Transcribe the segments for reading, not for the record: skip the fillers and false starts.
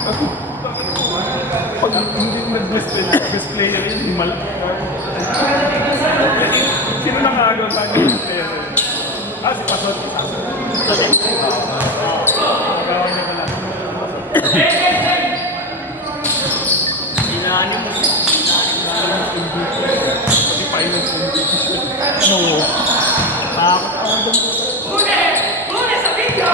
Pag hindi nag-best player yun, sino nakagawa pa yung best player? Si Pasot. Inaanyo mo. Hindi pa yun yung Oo. Takot ako doon. Huli sa video!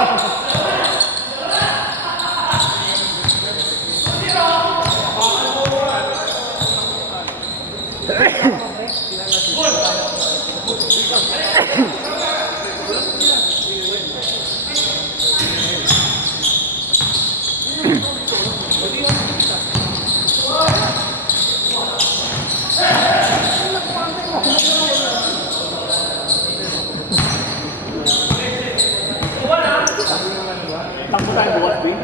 Takbo tayo bukas, Bin.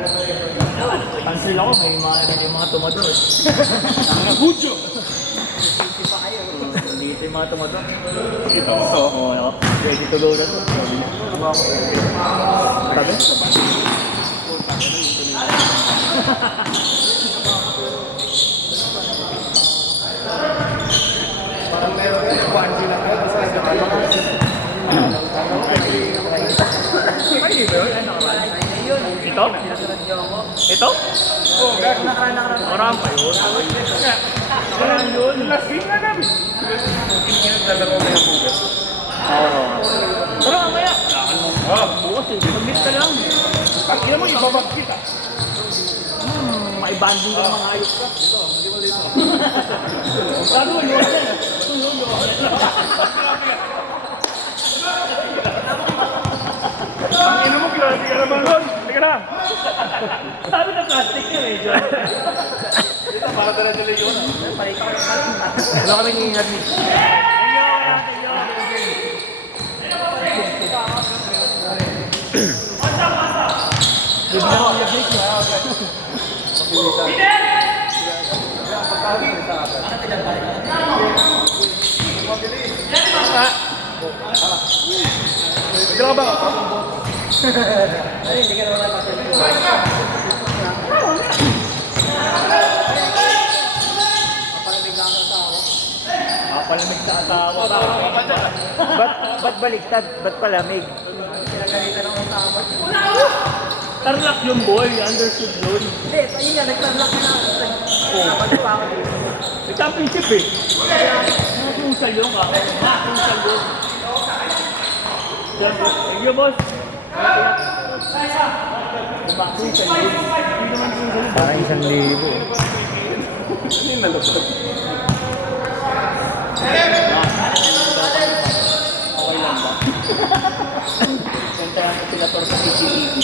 Cancel ako, may mga tumador. mga budyo. Hindi ito yung mga tumador. Ito. Oo, ready to go na to. Sabi? Parang meron yung kwanji lang kayo. Basta ito ano ka. Ito? Ito? Oo, gagawin. Marami pa yun. Parang yun. Lasing na namin. Naglalaro na yung bugat. Oo. Pero mamaya. Bukas eh. Mag-miss ka lang. Pag ina mo, ibabag kita. May banding ka mga ayos ka. Bago mo yun. Ang ina mo, klase ka naman ron. Halika na. Sabi na plastic yun eh, John. Ito, para dala-dala yun. Wala kami niingat ni. Ito ka ba? Hindi ka naman palamig sa asawa. Ba't baliktad? Ba't palamig? Tarlak yung boy, understood yun. Hindi, ayun nga, nagtarlak na ako. Nakapag pa ako dito. May championship eh. Mga kungsal yun ka. Mga kungsal yun. Thank you, boss. Mga kungsal yun. Parang 1,000. Hindi nalapag. Okay lang ba? Kanta ko sila para sa PCTV.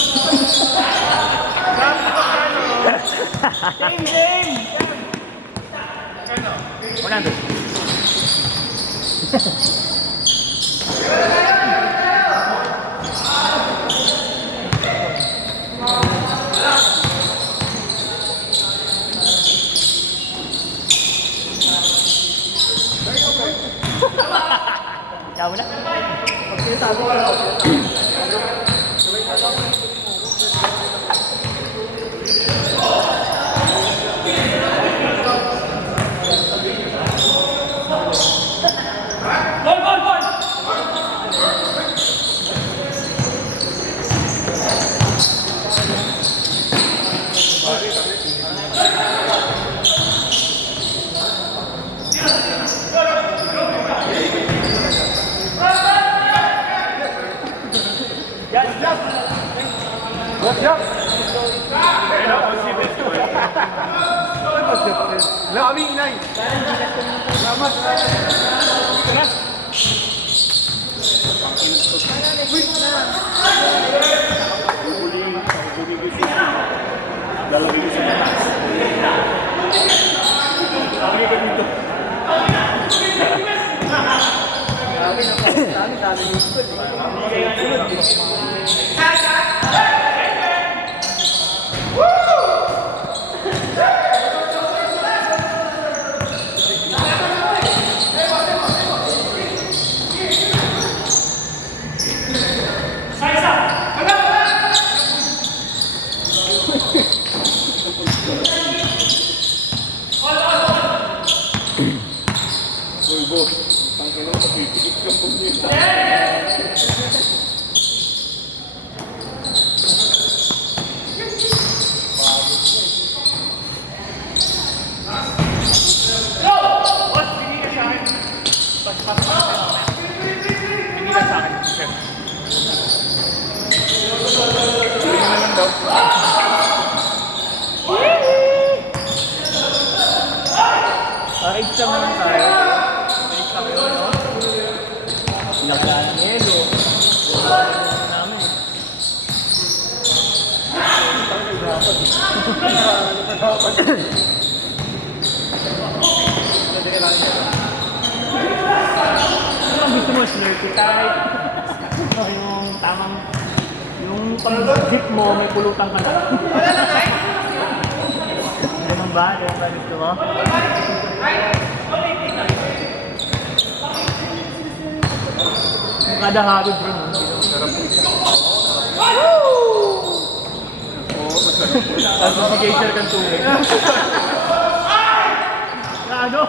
Game! 100. Yawa na. Pagkitago ka lang. Lami, inay. Salamat. Lalagay ko sa matas. Lalagay ko dito. Dami yung squad eh. Hindi lang sa akin, chef. Hindi naman daw. Exam naman tayo. May exam yun, no? Lagyan ng yelo. Namin. Ano ang gusto mo? Slurpee type? Yung tamang... Yung pang-zip mo, may pulutan ka na. Ganun ba? Ganun ba gusto mo? Kada habit bro, no? Sarap po siya. Tapos bigay siya kang tubig. Ano?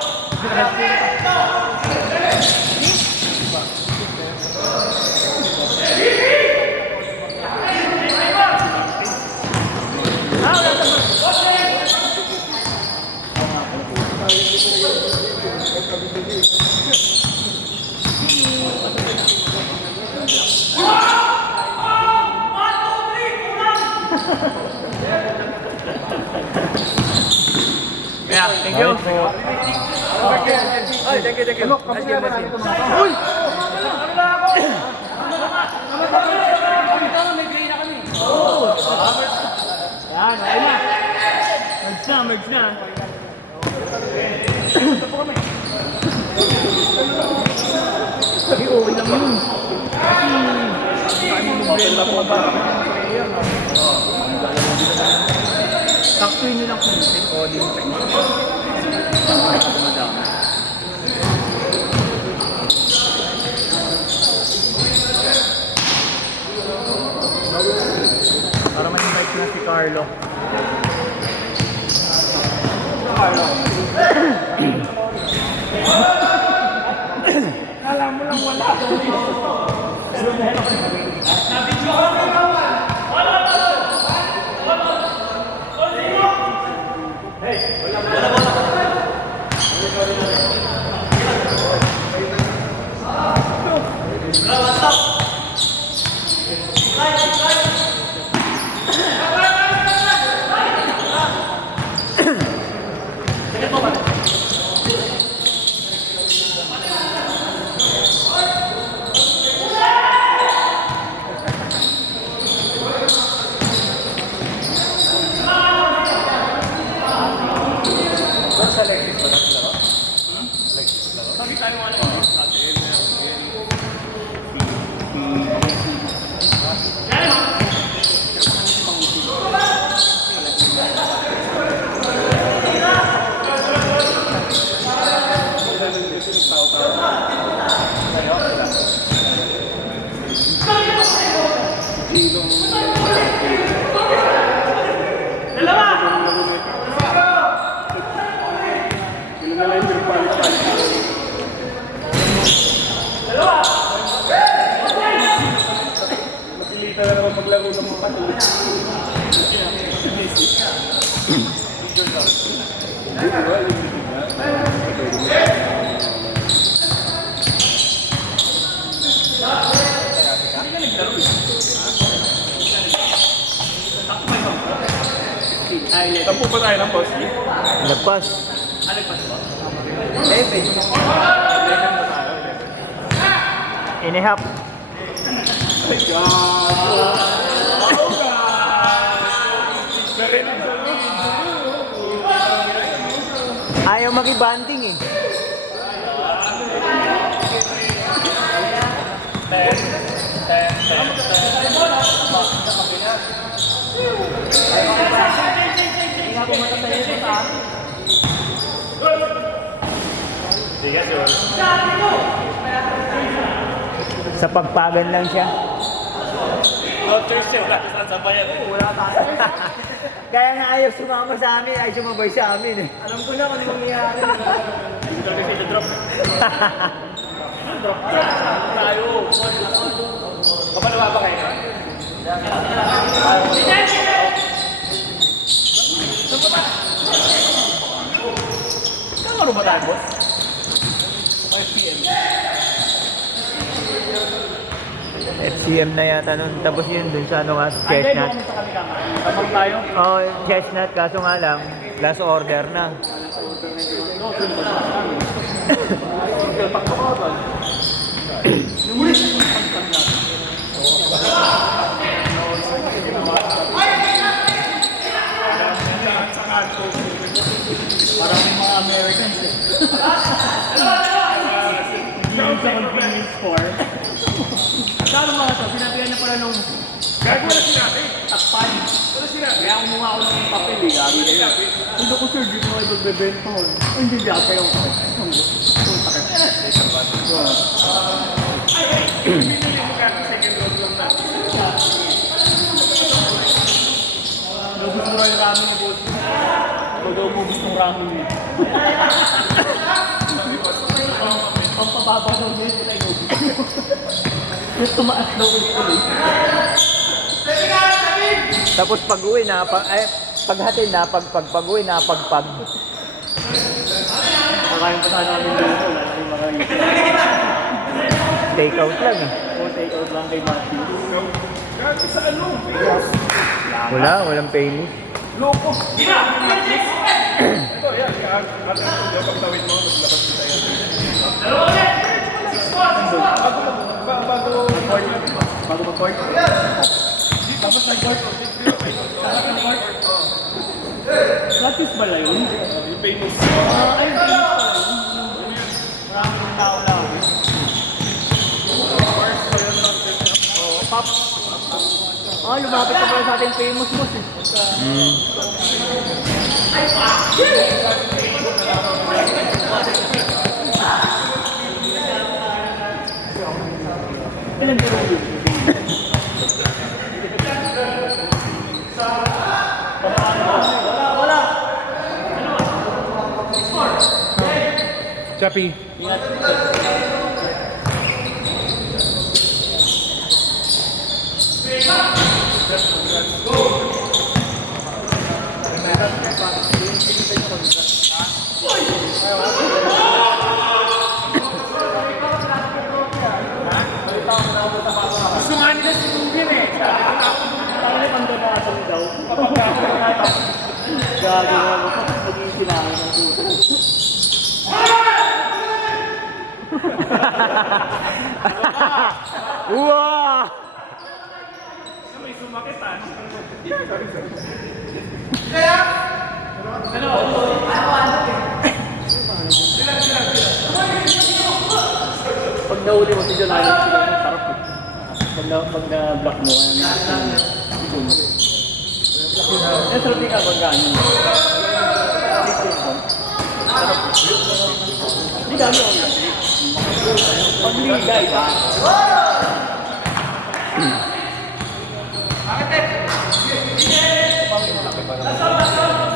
Yeah, thank you. Ay, thank you, thank you. Nice game, nice game. Uy! Yan, ayun na. Merge na. Ay, okay lang yun. Sakto yun lang kung o di mo madami. Para ma-invite na si Carlo. Alam mo lang wala. Napilitan na naman paglaro ng mga patuloy. Tampo ba tayo ng boss? Nagpas. Inihap. Ayaw mag-ibanding eh. Sa pagpagan lang siya. Kaya nga ayaw sumama sa amin, ay sumabay sa amin eh. Alam ko na kung anong mangyayari. drop tayo. Kapalawa ba kayo? Kamaro ba tayo, boss? 5 PM. FCM na yata nun. Tapos yun dun sa ano nga, Ay, hindi, chestnut. kami sa kami kama. Kapag tayo. Oo, chestnut. Kaso nga lang, last order na. Parang mga Americans eh. Hindi sa convenience store. Saan mga to? Sinabihan na pala nung Gago na sinabi. takpan. Ano sinabi? Kaya kumuha ako ng papel eh. Gabi na yun. Hindi ko sir, di ko kayo magbebenta ko. Ay, hindi di ako yung Pinili mo kasi second round lang na. gusto mo yung ramen na boss. Ikaw daw mo gustong ramen niya. Ang pababa daw niya, ito tayo. Yung tumaas daw ulit ulit. Tapos pag-uwi na, paghatid na, pag-uwi na, pagpag. Kakain pa sana namin dito. Wala na yung mga Take out lang eh. o take out lang kay Matthew. Gago sa ano? Walang penny. Loko. Ito, yan. Pagtawid mo, maglabas kita yan. Bago mag-court. Tapos nag-court. Practice ba lang yun? Yung famous. Ayun, maraming tao lang. Pop. Lumapit ka pala sa ating famous boss eh. Ilan ka rin yun? Wala. Chappy. Gusto nga nila si Tugin eh. Parang yung pandonatan daw. Gago nga mo. Pagiging sinahin ng puto. Wow! May sumakitan. Pag nahuli mo si John Allen, sila yung sarap eh. Pag na-block mo, kaya eh, sarap din ka pag ano. Sarap. Hindi dami ako lang. Pag ligay ba?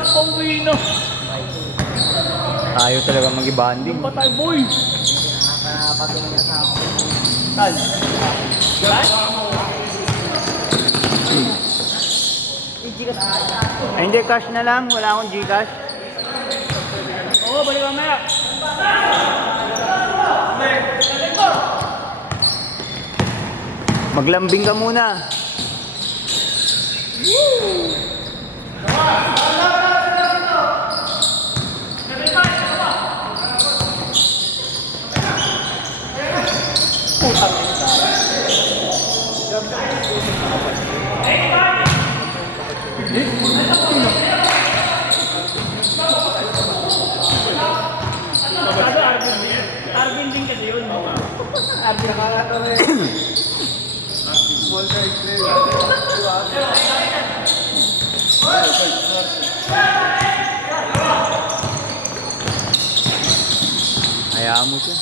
Pangwino. Ayaw talaga mag-ibanding. Pa tayo, boy! Saan? Saan? Ay, hindi, cash na lang. Wala akong Gcash. Oo, balik mamaya. Maglambing ka muna. Putang ina. Arvin din kasi yun. Arvin. Hayaan mo siya.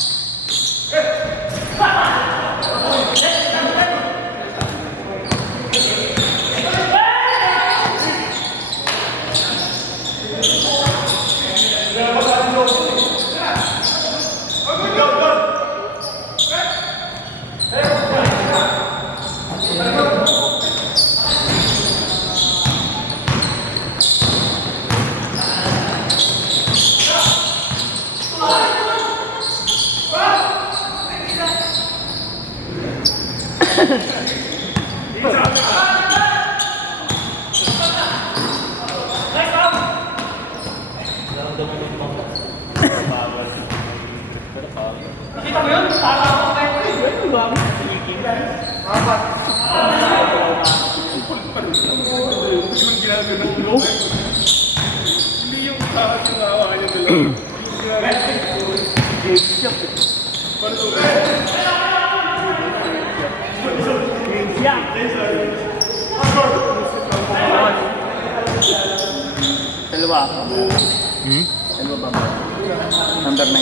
Hindi yung tao yung hawakan niya dalawa. Game shop. Dalawa. Dalawa ba? Number 9.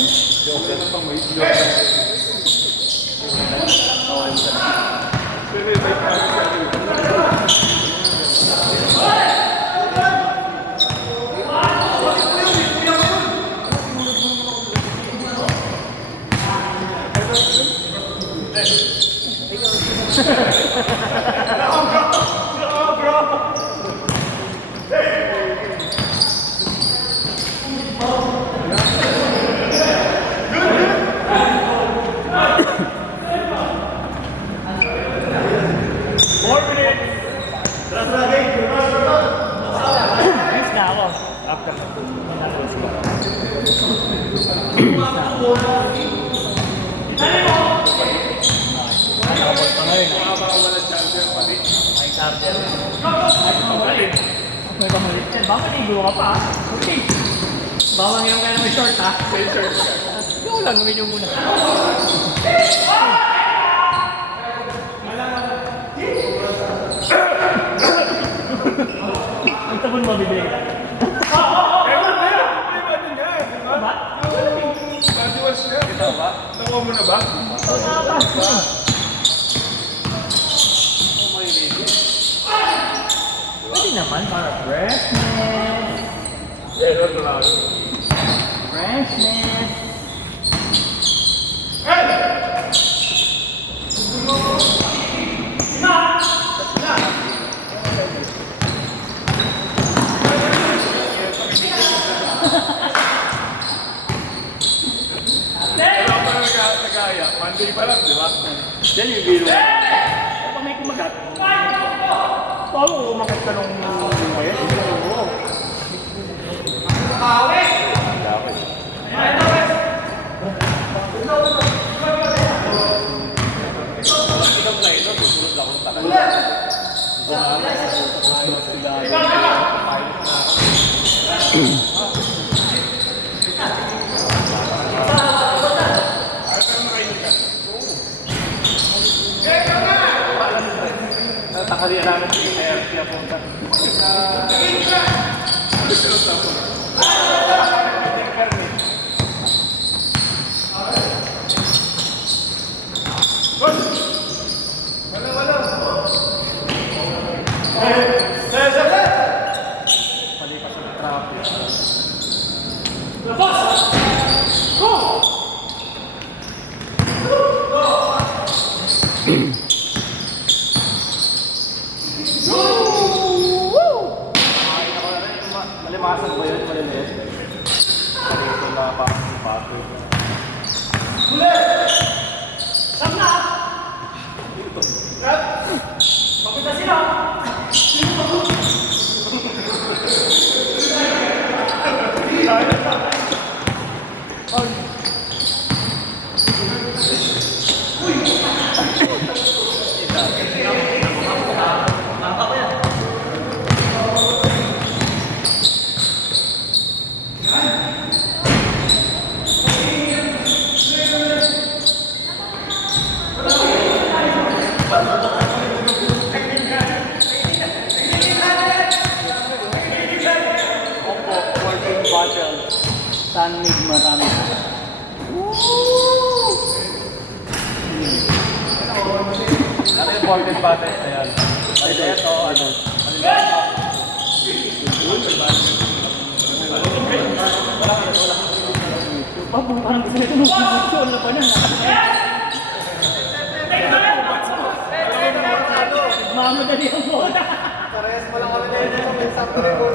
Miss na ako. After may charger. May pamalit yan. Baka maligo ka pa. Okay. Baka ngayon ka na may short ha. May short. Yung lang, gawin yung muna. Ang tabon mo, bibili ka. Ba? Badiwas niya. Kita ba? Nakuha mo na ba? Pwede naman para freshness. Freshness. Wala pa nagaya. Monday pa lang, di ba? Yan yung biro. Pag may kumagat. Paano kung kumagat ka nung ngayon? Oo. Takalian namin si Air siya punta. Palipas ng traffic. Malimasan ba yun? Malilis? Ito na pa ang pato. Opo, working bottle. Sunmig marami. Ano yung working bottle? Ayan. Ito, ano? Parang gusto nito nung pinagsuon na pa na. Mamadali ang bola. Parehas mo lang kami na yun. May sakto rin po